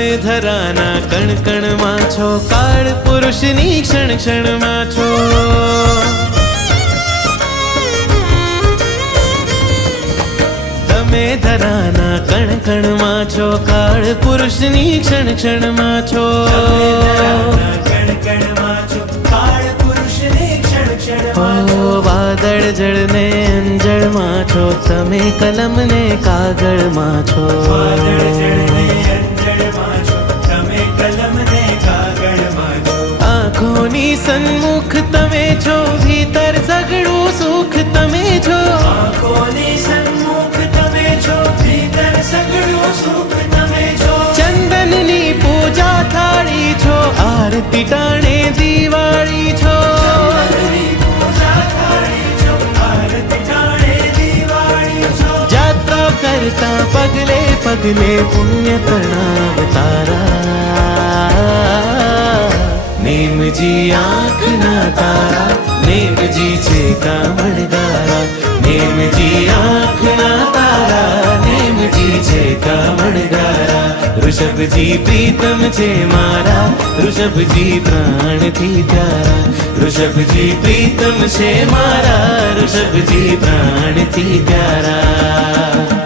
તમે ધરાના કણ કણમાં છો, કાળ પુરુષની ક્ષણ ક્ષણમાં છો. તમે ધરાના કણ કણમાં છો, કાળ પુરુષની ક્ષણ ક્ષણમાં છો. વાદળ જળને અંજળમાં છો, તમે કલમને કાગળમાં છો. આંખોની સન્મુખ તમે છો, ભીતર સઘળું સુખ તમે છો. ચંદનની પૂજા થાળી છો, આરતી ટાણે દિવાળી છો. જાત્રા કરતા પગલે પગલે પુણ્ય પ્રણાવતારા. નેમજી આંખના તારા, નેમજી છે કામણગારા. નેમજી આંખના તારા, નેમજી છે કામણગારા. ઋષભજી પ્રીતમ છે મારા, ઋષભજી પ્રાણથી પ્યારા. ऋषभजी प्रीतम से मारा, ऋषभजी प्राण थी प्यारा.